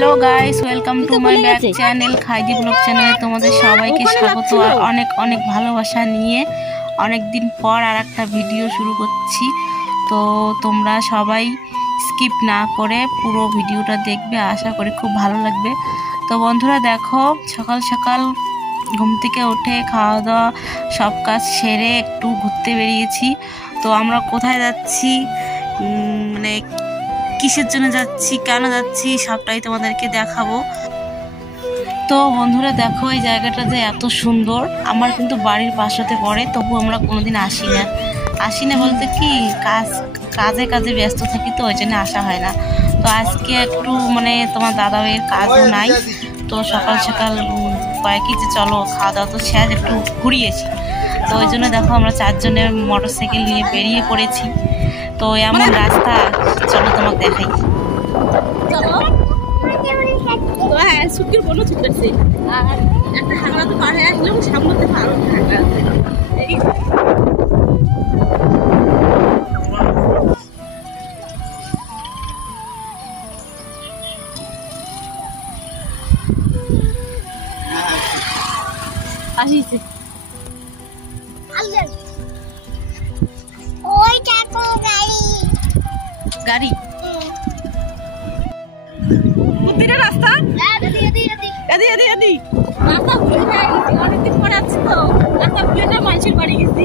Hello guys, welcome to my back channel খাইজি blog চ্যানেলে তোমাদের সবাইকে স্বাগত। অনেক অনেক ভালোবাসা নিয়ে অনেক দিন পর আর একটা ভিডিও শুরু করছি। তো তোমরা সবাই স্কিপ না করে পুরো ভিডিওটা দেখবে, আশা করি খুব ভালো লাগবে। তো বন্ধুরা দেখো, সকাল সকাল ঘুম থেকে উঠে খাওয়া দাওয়া সব কাজ সেরে একটু ঘুরতে বেরিয়েছি। তো আমরা কোথায় যাচ্ছি, মানে কিসের জন্য যাচ্ছি, কেন যাচ্ছি, সবটাই তোমাদেরকে দেখাবো। তো বন্ধুরা দেখো, এই জায়গাটা যে এত সুন্দর, আমার কিন্তু বাড়ির পাশেতে পড়ে, তবু আমরা কোনোদিন আসি না বলতে কি, কাজে ব্যস্ত থাকি, তো ওই জন্য আসা হয় না। তো আজকে একটু মানে তোমার দাদা ভাইয়ের কাজও নাই, তো সকাল সকাল কয়েকই যে চলো খাওয়া দাওয়া তো শেষ, একটু ঘুরিয়েছি। তো ওই জন্য দেখো আমরা চারজনের মোটরসাইকেল নিয়ে বেরিয়ে পড়েছি। তো এমন রাস্তা, চলো তোমাকে দেখাই। সুটকির কোনো ছুট আছে, আর একটা হাঁগড়া তো পার হয়ে আসলাম, সামনে থেকে আরো হাঁগড়া আছে। আসিছে গাড়ি কুতিরের রাস্তা, রাস্তা ভুলে গেছি, অনেকদিন পরে আসছি তো রাস্তা ভুলে না মানুষের বাড়ি গেছি।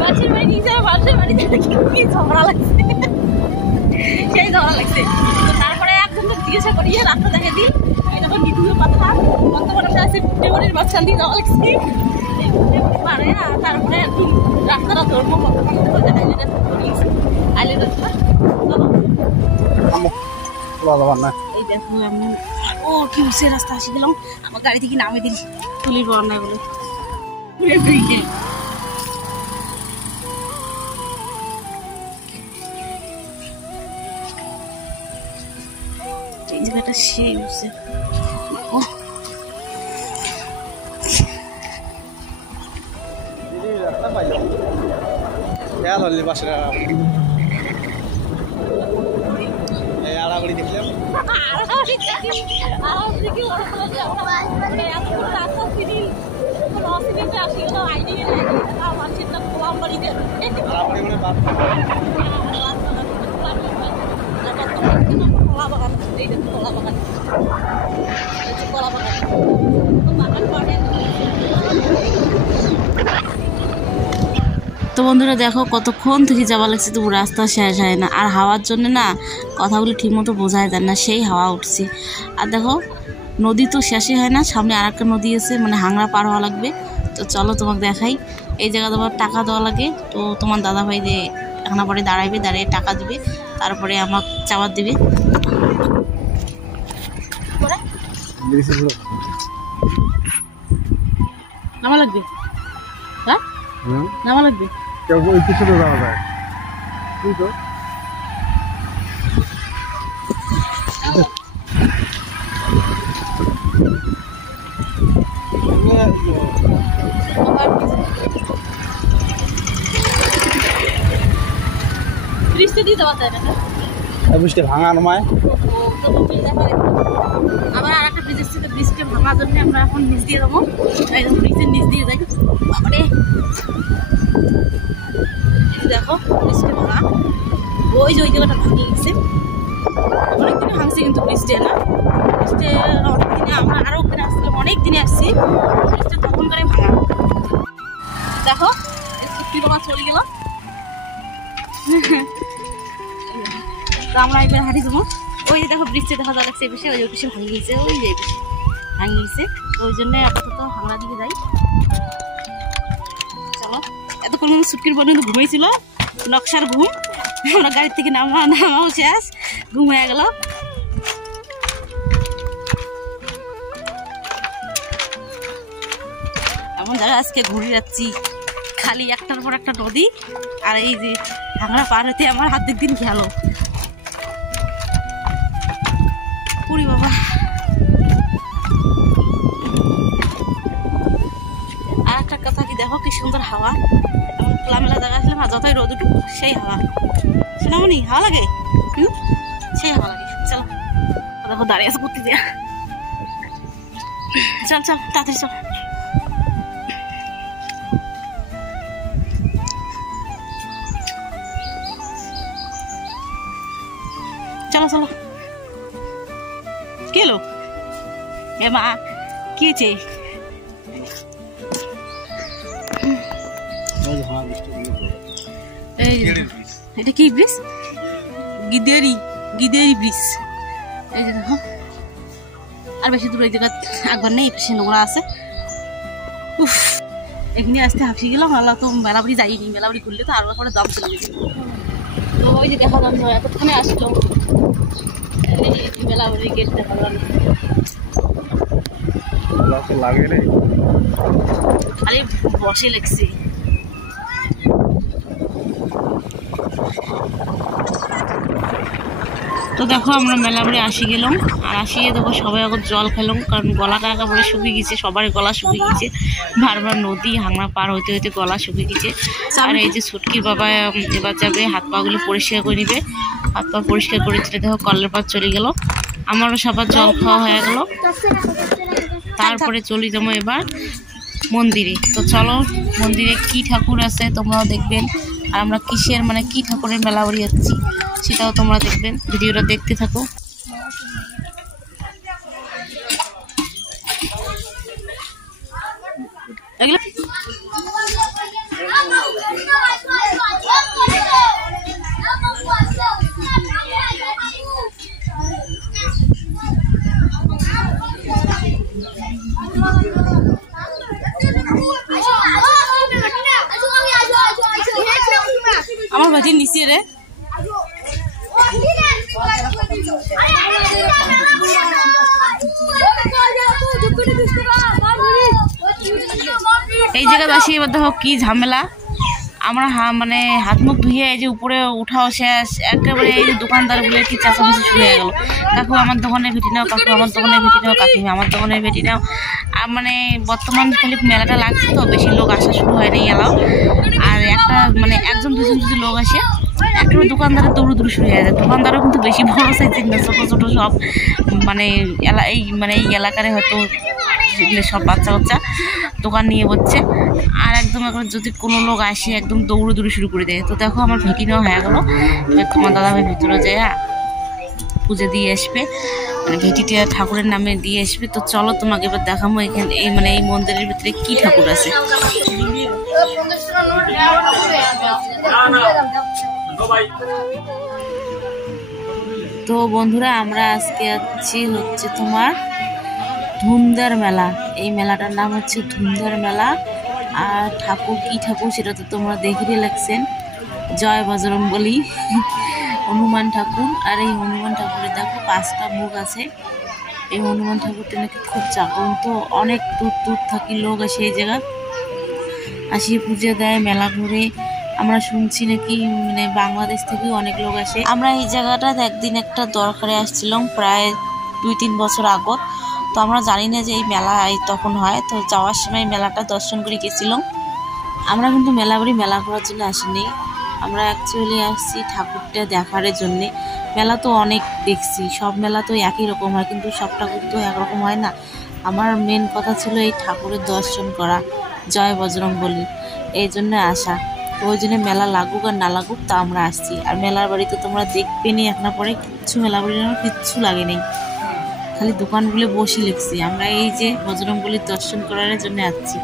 মানুষের বাড়ি গেছে, মানুষের বাড়িতে কি ঝগড়া লাগছে, সেই ঝগড়া লাগছে। তো তারপরে একদম তো জিজ্ঞাসা করি রাস্তা দেখে দিই, আমি তখন নিতুলের পাতা বর্তমানে আছে গুটেবাড়ির বাচ্চা দিয়ে যাওয়া লাগছে। পারে তারপরে একটু রাস্তাটা ধর্ম আইলে রাস্তা। এই দেখো আমি কি উঠছে রাস্তা আসি গেলাম, আমার গাড়ি থেকে নামে দিল তুলির বর্ণায় বলে। এই জায়গাটা সেই উঠছে, আড়াগড়ি দেখলাম তো বন্ধুরা দেখো, কতক্ষণ থেকে যাওয়া লাগছে, তবু রাস্তা শেষ হয় না। আর হাওয়ার জন্য না কথাগুলো ঠিকমতো বোঝা যায় না, সেই হাওয়া উঠছে। আর দেখো নদী তো শেষই হয় না, সামনে আর একটা নদী আছে, মানে হাংড়া পার হওয়া লাগবে। তো চলো তোমাকে দেখাই। এই জায়গা তোমার টাকা দেওয়া লাগে, তো তোমার দাদা ভাই যে হাংড়া পরে দাঁড়াইবে, দাঁড়িয়ে টাকা দিবে, তারপরে আমাকে চাওয়ার দিবে। নামা লাগবে, হ্যাঁ নামা লাগবে। কিছুটা যাওয়া যায় তো বৃষ্টি দিতে পারতে বৃষ্টি ভাঙা নয়। আবার আর একটা ব্রিজ এসছে, ব্রিজটা ভাঙার জন্য আমরা এখন নিচ দিয়ে যাবো, একদম ব্রিজের নিচ দিয়ে যাই। বাবারে দেখো ব্রিজটা ভাঙা, ওই যে ওই জায়গাটা ভাঙিয়ে গেছে, অনেকদিনে ভাঙছে কিন্তু ব্রিজটা না, ব্রিজটা অনেকদিনে, আমরা আরো ওখানে আসছিলাম, অনেক দিনে আসছি, ব্রিজটা তখন করে ভাঙা। দেখো কি বাবা চলে গেল। তো আমরা এবার হাঁটি যাবো, ওই যে দেখো ব্রিজটা দেখা যাচ্ছে, এই বিষয়ে ওই বিষয়ে ভাঙিয়ে গেছে, ওই যে ভাঙিয়ে গেছে, ওই জন্য আপাতত হাংড়া দিকে যাই। চলো, এতক্ষণ সুটকির পর্যন্ত ঘুমাইছিল, নকশার ঘুম, আমরা গাড়ি থেকে নামাও শেষ, ঘুম হয়ে গেল। এমন জায়গা আজকে ঘুরে যাচ্ছি, খালি একটার পর একটা নদী, আর এই যে হাংড়া পার হইতে আমার হাত দিন খেয়ালো। পুরি বাবা, আর একটা কথা কি, দেখো কি সুন্দর হাওয়া, খোলামেলা জায়গা আসলে যতই রোদ উঠুক সেই হাওয়া। শোনামনি হাওয়া লাগে, সেই সেই ভালো লাগে। চলো দেখো দাঁড়িয়ে আছে করতে দিয়া, চল চল তাড়াতাড়ি চল। চলো চলো। কি হলো এ মা, কি হয়েছে? এটা কি ব্রিজ? গিদেরি ব্রিজ। এই যে দেখো, আর বেশি দূর এই জায়গা একবার নেই, সে নোংরা আছে। উফ, এখানে আসতে হাঁপিয়ে গেলাম। আল্লাহ তো মেলাবাড়ি যাইনি, মেলাবাড়ি ঘুরলে তো আরো পরে দম চলে যেত। তো ওই যে দেখা যাচ্ছে এতক্ষণে আসলো, মেলাবাড়ি গেট দেখা গেল লাগে রে, খালি বসে লাগছে। তো দেখো আমরা মেলাবাড়ি আসি গেলাম, আর আসিয়ে দেখো সবাই আগে জল খেলাম, কারণ গলাটা একেবারে শুকিয়ে গেছে, সবারই গলা শুকিয়ে গেছে, বারবার নদী হাংনা পার হইতে হইতে গলা শুকিয়ে গেছে। আর এই যে ছুটকির বাবা এবার যাবে হাত পা গুলো পরিষ্কার করে নিবে, হাত পা পরিষ্কার করে দিলে দেখো কলের পাত চলে গেল, আমারও সবার জল খাওয়া হয়ে গেল। তারপরে চলে যাবো এবার মন্দিরে। তো চলো মন্দিরে কি ঠাকুর আছে তোমরাও দেখবেন, আর আমরা কিসের মানে কি ঠাকুরের মেলাবাড়ি যাচ্ছি সেটাও তোমরা দেখবেন, ভিডিওটা দেখতে থাকো। আমার ভাইটির নিচে রে এই জায়গায় আসি। এবার দেখো কি ঝামেলা, আমরা মানে হাত মুখ ধুয়ে এই যে উপরে উঠাও শেষ, একেবারে এই যে দোকানদার গুলো কি চাচামেচি শুরু হয়ে গেল, কাকু আমার দোকানে ভেটি নাও, কাকু আমার দোকানে ভেটি নাও, কাকু আমার দোকানে ভেটি নাও। আর মানে বর্তমান খালি মেলাটা লাগছে তো বেশি লোক আসা শুরু হয়নি এলাও, আর একটা মানে একজন দুজন যদি লোক আসে একেবারে দোকানদারের দৌড় শুরু হয়ে যায়। দোকানদারও কিন্তু বেশি বড় সাইজের না, ছোটো ছোটো সব মানে এই এলাকার হয়তো সব বাচ্চা বাচ্চা দোকান নিয়ে বসছে, আর একদম এখন যদি কোনো লোক আসে একদম দৌড়ে শুরু করে দেয়। তো দেখো আমার ভেটি নেওয়া হয়ে গেলো, এবার তোমার দাদা ভাই ভিতরে যায় পুজো দিয়ে আসবে, মানে ভেটিটা ঠাকুরের নামে দিয়ে আসবে। তো চলো তোমাকে এবার দেখাবো এখানে এই মানে এই মন্দিরের ভিতরে কি ঠাকুর আছে। তো বন্ধুরা আমরা আজকে যাচ্ছি হচ্ছে তোমার ধুমদার মেলা, এই মেলাটার নাম হচ্ছে ধুমদার মেলা। আর ঠাকুর কি ঠাকুর সেটা তো তোমরা দেখে লাগছেন, জয় বজরংবলী হনুমান ঠাকুর। আর এই হনুমান ঠাকুরের দেখো 5টা মুখ আছে। এই হনুমান ঠাকুরটা নাকি খুব জাগ্রন্ত, অনেক দূর থাকি লোক আসে এই জায়গা আসিয়ে পুজো দেয়, মেলা ঘুরে। আমরা শুনছি নাকি মানে বাংলাদেশ থেকেও অনেক লোক আসে। আমরা এই জায়গাটা একদিন একটা দরকারে আসছিলাম প্রায় 2-3 বছর আগত, তো আমরা জানি না যে এই মেলা তখন হয়। তো যাওয়ার সময় মেলাটা দর্শন করে গেছিলাম। আমরা কিন্তু মেলাবাড়ি মেলা করার জন্য আসিনি, আমরা অ্যাকচুয়ালি আসছি ঠাকুরটা দেখার জন্যে। মেলা তো অনেক দেখছি, সব মেলা তো একই রকম হয়, কিন্তু সব ঠাকুর তো একরকম হয় না। আমার মেন কথা ছিল এই ঠাকুরের দর্শন করা, জয় বজরংবলী, এই জন্য আসা। তো ওই জন্য মেলা লাগুক আর না লাগুক তা আমরা আসছি। আর মেলার বাড়িতে তোমরা দেখবে নি এখন পরে কিচ্ছু মেলা বাড়ির কিচ্ছু লাগে নেই, খালি দোকানগুলো বসে লিখছি। আমরা এই যে বজরংবলীর দর্শন করার জন্য আসছি।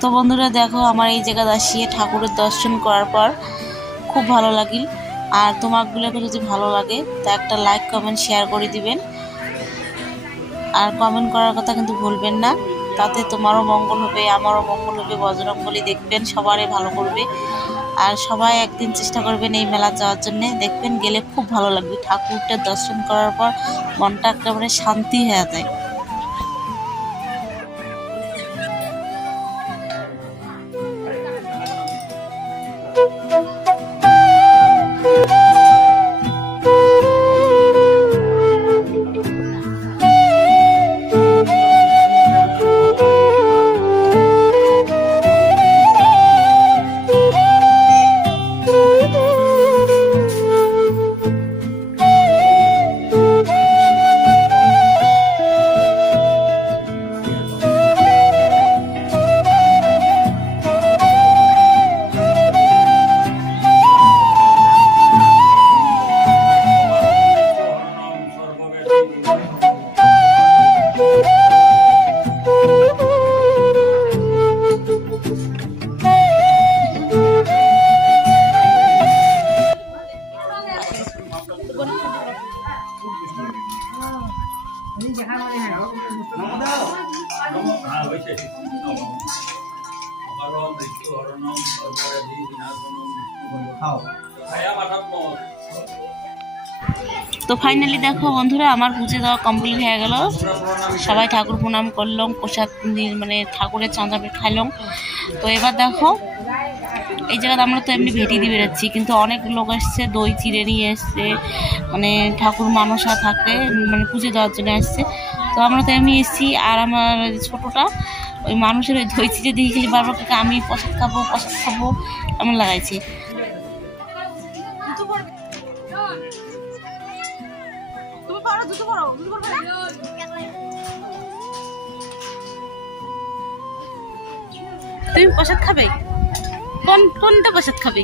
তো বন্ধুরা দেখো আমার এই জায়গায় আসিয়ে ঠাকুরের দর্শন করার পর খুব ভালো লাগিল। আর তোমাগুলোকে যদি ভালো লাগে তা একটা লাইক কমেন্ট শেয়ার করে দিবেন, আর কমেন্ট করার কথা কিন্তু ভুলবেন না, তাতে তোমারও মঙ্গল হবে আমারও মঙ্গল হবে। বজরংবলী দেখবেন সবারই ভালো করবে, আর সবাই একদিন চেষ্টা করবেন এই মেলা যাওয়ার জন্য, দেখবেন গেলে খুব ভালো লাগবে। ঠাকুরটা দর্শন করার পর মনটা একেবারে শান্তি হয়ে যায়। তো ফাইনালি দেখো বন্ধুরা, আমার পুজো দেওয়া কমপ্লিট হয়ে গেল। সবাই ঠাকুর প্রণাম করলাম, প্রসাদ মানে ঠাকুরের চাঁদা খাইলাম। তো এবার দেখো এই জায়গাতে আমরা তো এমনি ভেটি দিয়ে বেরোচ্ছি, কিন্তু অনেক লোক এসছে, দই চিড়ে নিয়ে এসছে, মানে ঠাকুর মানসা থাকে, মানে পুজো দেওয়ার জন্য আসছে। তো আমরা তো এমনি এসেছি, আর আমার ছোটোটা ওই মানুষের ওই দই চিড়ে দিয়ে গেলে বারবার আমি প্রসাদ খাবো এমন লাগাইছে। তুমি প্রসাদ খাবে? কোনটা প্রসাদ খাবে?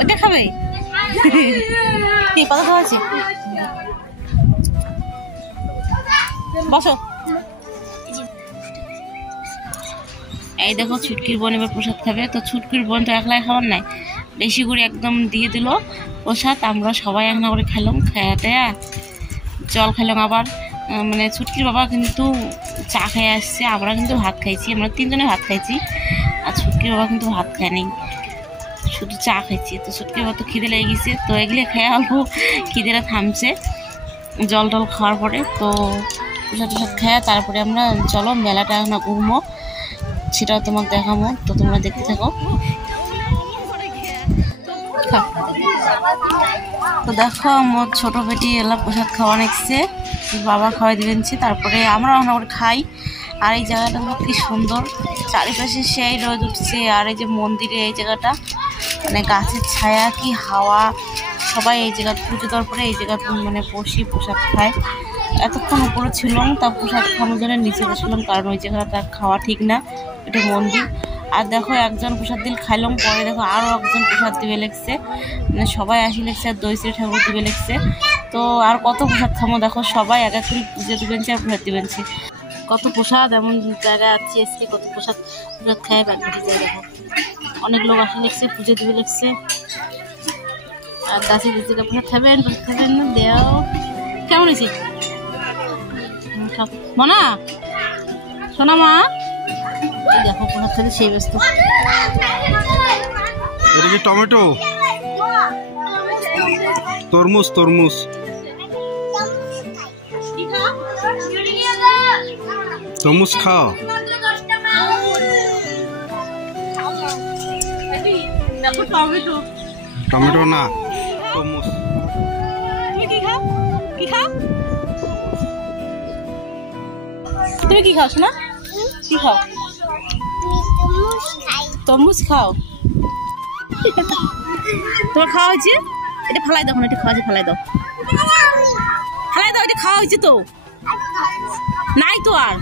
ওটা খাবে? কত খাওয়া আছে? বসো। এই দেখো ছুটকির বোন এবার প্রসাদ খাবে। তো ছুটকির বোন তো একলাই খাবার নাই, বেশি করে একদম দিয়ে দিল প্রসাদ। আমরা সবাই একনা করে খেলাম, খেয়াতে জল খেলাম। আবার মানে ছুটকির বাবা কিন্তু চা খেয়ে আসছে, আমরা কিন্তু ভাত খাইছি, আমরা তিনজনে ভাত খাইছি। আর ছুটকির বাবা কিন্তু ভাত খায়নি, শুধু চা খাইছি। তো ছুটকির বাবা তো খিদে লেগে গেছে, তো এগুলো খেয়ে অল্প খিদেটা থামছে জল টল খাওয়ার পরে। তো প্রসাদ খেয়ে তারপরে আমরা চলো মেলাটা না ঘুরবো, সেটাও তোমাকে দেখাবো। তো তোমরা দেখতে থাকো। তো দেখো আমার ছোটো বেটি এলা প্রসাদ খাওয়া নিচ্ছে, বাবা খাওয়াই দিবেনছি, তারপরে আমরা রান্না করে খাই। আর এই জায়গাটা কি সুন্দর, চারিপাশে সেই রোদ উঠছে। আর এই যে মন্দিরে এই জায়গাটা, মানে গাছের ছায়া, কি হাওয়া। সবাই এই জায়গা পুজো দেওয়ার পরে এই জায়গা মানে বসি প্রসাদ খায়। এতক্ষণ উপরে ছিলাম, তা প্রসাদ খাওয়ানোর জন্য নিচে বসলাম, কারণ ওই জায়গাটা খাওয়া ঠিক না, এটা মন্দির। আর দেখো একজন প্রসাদ দিল খাইলাম, পরে দেখো আরও একজন প্রসাদ দিবে লেগছে, মানে সবাই আসি লেগছে, আর দই চিড়ে ঠাকুর দিবে লেগছে। তো আর কত প্রসাদ খামো, দেখো সবাই এক এক করে পুজো দিবেনছে আর প্রসাদ দিবেনছে। কত প্রসাদ, এমন জায়গায় আছে এসছে, কত প্রসাদ খায় বাড়ি যায়। দেখো অনেক লোক আসে লেগছে, পুজো দিবে লেগছে। আর গাছে দিচ্ছে প্রসাদ খাবেন না দেও। কেমন হয়েছে মনা? শোনা মা, দেখো প্রসাদ খেতে সেই ব্যস্ত। এটা কি টমেটো? তরমুজ তরমুজ তরমুজ খাও। টমেটো না, তরমুজ। তুমি কি খাও শোনা? কি খাও? তরমুজ খাও। তোমার খাওয়া হয়েছে? এটা ফালাই দাও, এটা খাওয়া হয়েছে, ফালাই দাও, এটা খাওয়া হয়েছে তো নাই তো। আর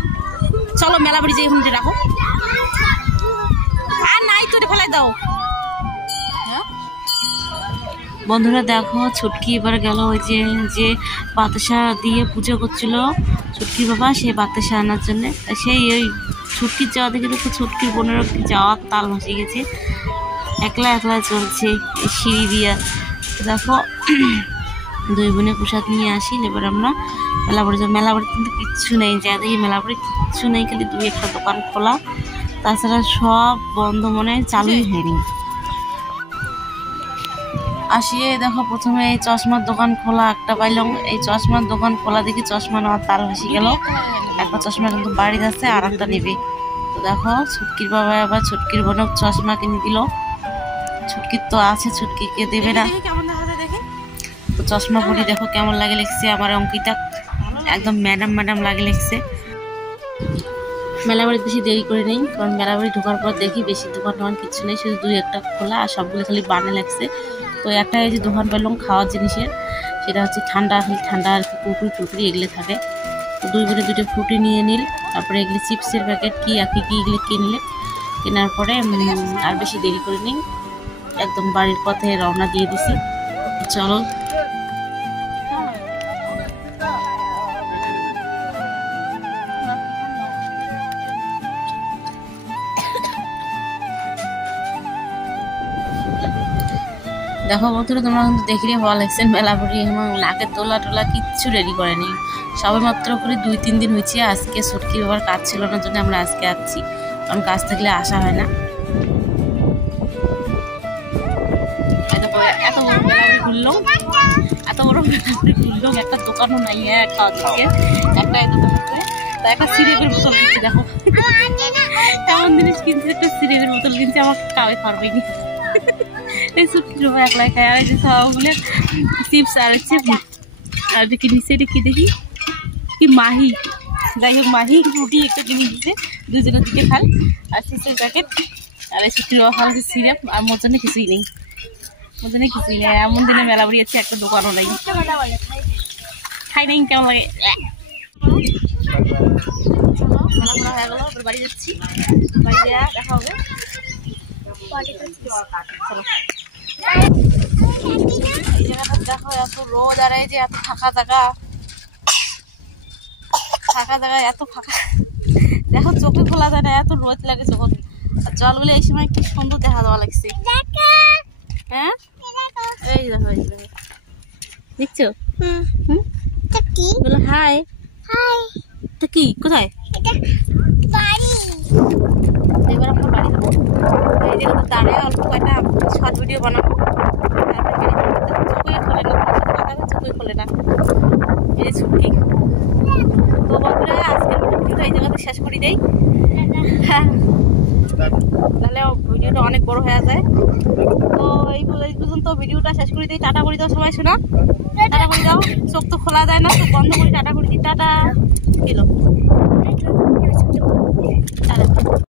চলো মেলা বাড়ি যাই, ওখানে রাখো। আর নাই তো, এটা ফেলাই দাও। বন্ধুরা দেখো ছুটকি এবার গেল ওই যে বাতাসা দিয়ে পুজো করছিল ছুটকির বাবা, সেই বাতাসা আনার জন্য। সেই ওই ছুটকির যাওয়া দেখে দেখো ছুটকির বোনের যাওয়া তাল ভাসে গেছে, একলা চলছে এই সিঁড়ি দিয়া। দেখো দুই বোনে প্রসাদ নিয়ে আসি। এবার আমরা মেলা বাড়ি যাবো। মেলা বাড়ি কিন্তু কিচ্ছু নেই, যা দেখি মেলা বাড়ি কিচ্ছু নেই, খালি দুই একটা দোকান খোলা, তাছাড়া সব বন্ধ, মনে হয় চালুই হয়নি। আসিয়ে দেখো প্রথমে এই চশমার দোকান খোলা একটা পাইলাম। এই চশমার দোকান খোলা দেখি চশমা নেওয়ার তাল ভাসি গেল। একটা চশমা কিন্তু বাড়ি যাচ্ছে, আর একটা নেবে। তো দেখো ছুটকির বাবা আবার ছুটকির বোনক চশমা কিনে দিল। ছুটকির তো আছে, ছুটকিকে দেবে না। তো চশমা পরি দেখো কেমন লাগে লিখছে আমার অঙ্কিতা, একদম ম্যাডাম লাগে লিখছে। মেলাবাড়ি বেশি দেরি করে নেই, কারণ মেলাবাড়ি ঢোকার পর দেখি বেশি দোকান কিছু নেই, শুধু দুই একটা খোলা, আর সবগুলো খালি বানে লাগছে। তো একটা এই যে দোকান পেলাম খাওয়ার জিনিসের, সেটা হচ্ছে ঠান্ডা, খালি ঠান্ডা আর কি কুরকুরি এগুলো থাকে। তো দুই বোনে দুটো ফ্রুটি নিয়ে নিল, তারপরে এগুলি চিপসের প্যাকেট কি এগুলো কিনলে। কেনার পরে আর বেশি দেরি করে নেই, একদম বাড়ির পথে রওনা দিয়ে দিছি। চলো দেখো বন্ধুরা, তোমরা কিন্তু দেখলে ভালো লাগছেন মেলা ভরি এবং নাকের তোলা টোলা কিচ্ছু রেডি করেনি, সবে মাত্র করে 2-3 দিন হয়েছে। আজকে ছুটকির বাবার কাজ ছিল না জন্য আমরা আজকে আসছি, কারণ কাজ থাকলে আসা হয় না। এত বড় মেলা ঘুরলো, এত বড় মেলা ঘুরলো, একটা দোকানও নাই খাওয়া দিচ্ছে, একটা একটা সিরেপের বোতল কিনছে। দেখো এমন জিনিস কিনছে, একটা সিরেপের বোতল কিনছে, আমার কাউকে খাওয়ার পাইনি। এই ছুটকির বাবা একলাই খায়, আর খাওয়া বলে চিপস আর হচ্ছে আর কি নিচ্ছে, এটা কি দেখি কি মাহি, যাই হোক মাহি রুটি একটা কিনে দিচ্ছে, দুজনের দিকে খাল আর চিপসের প্যাকেট, আর এই ছুটকির বাবা খাওয়া সিরাপ, আর মোর জন্য কিছুই নেই, মোর জন্য কিছুই নেই। এমন দিনে মেলা বেরিয়েছে, একটা দোকানও নাই, খাই নাই, কেমন লাগে। মেলা ঘোরা হয়ে গেল, বাড়ি যাচ্ছি, বাড়ি যা দেখা হবে। এই জায়গাটা দেখো, এত রোদ, আর এই যে এত ফাঁকা জায়গা, এত ফাঁকা, দেখো চোখে খোলা যায় না, এত রোদ লাগে যখন। আর জলগুলো এই সময় কি সুন্দর দেখা দেওয়া লাগছে। হ্যাঁ এই দেখো, এই দেখো, দেখছো? বলো হাই। তো কি কোথায়? এবার আমরা বাড়ি যাবো। এই জায়গাটা দাঁড়িয়ে অল্প কয়টা শর্ট ভিডিও বানাবো, চোখে খোলে না, চোখে খোলে না, এই ছুটি। তো বন্ধুরা, আজকের ভিডিওটা এই জায়গাতে শেষ করে দেই, তাহলে ভিডিওটা অনেক বড় হয়ে যায়। তো এই পর্যন্ত ভিডিওটা শেষ করে দিই। টাটা করে দাও সবাই, শোনা, টাটা করে দাও। চোখ তো খোলা যায় না, চোখ বন্ধ করে টাটা করে দিই। টাটা, এলো।